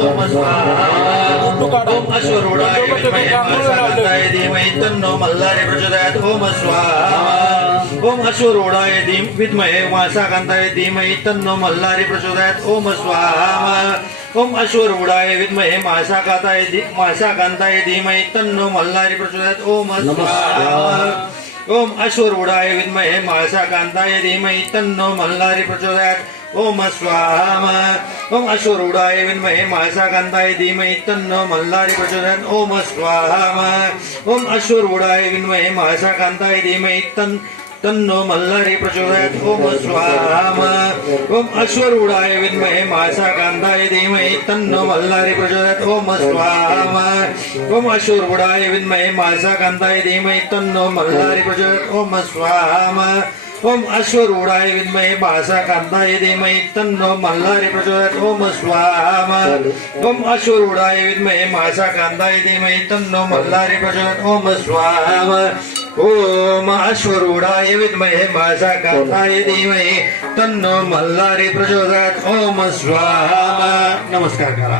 ओम स्वाहा ओम विद्महे महासागराय धीमहि तन्नो मल्हारी प्रचोदयात् स्वाहा ओम स्वाहा ओम अश्वरूढाय विद्महे महासाकान्ताय धीमहि तन्नो मल्हारी प्रचोदयात् ओम स्वाहा ओम असुर महासा विद्महे कांताय धीमहि तन्नो मल्हारी प्रचोदयात्। ओम स्वाहा। ओम अश्वरूढाय विद्महे कांताय धीमहि तन्नो मल्लारी प्रचोदयात्। ओम स्वाहा। ओम अश्वरूढाय विद्महे महासाकान्ताय धीमहि तन् तन्नो मल्हारी प्रचोदयात्। ओम स्वाहा ओम अश्वरूढाय विद्महे महासाकान्ताय धीमहि। तन्नो मल्हारी प्रचोदयात्। ओम स्वाहा ओम अश्वरूढाय विद्महे महासाकान्ताय धीमहि। तन्नो मल्हारी प्रचोदयात्। ओम स्वाहा ओम अश्वरूढाय विद्महे महासाकान्ताय धीमहि। तन्नो मल्हारी प्रचोदयात्। ओम स्वाहा ओम अश्वरूढाय विद्महे महासाकान्ताय धीमहि। तन्नो मल्हारी प्रचोदयात्। ओम स्वाहा ओम अश्वरूढाय विद्महे महासाकान्ताय धीमहि तन्नो मल्हारी प्रचोदयात्। ओम स्वाहा। नमस्कार करा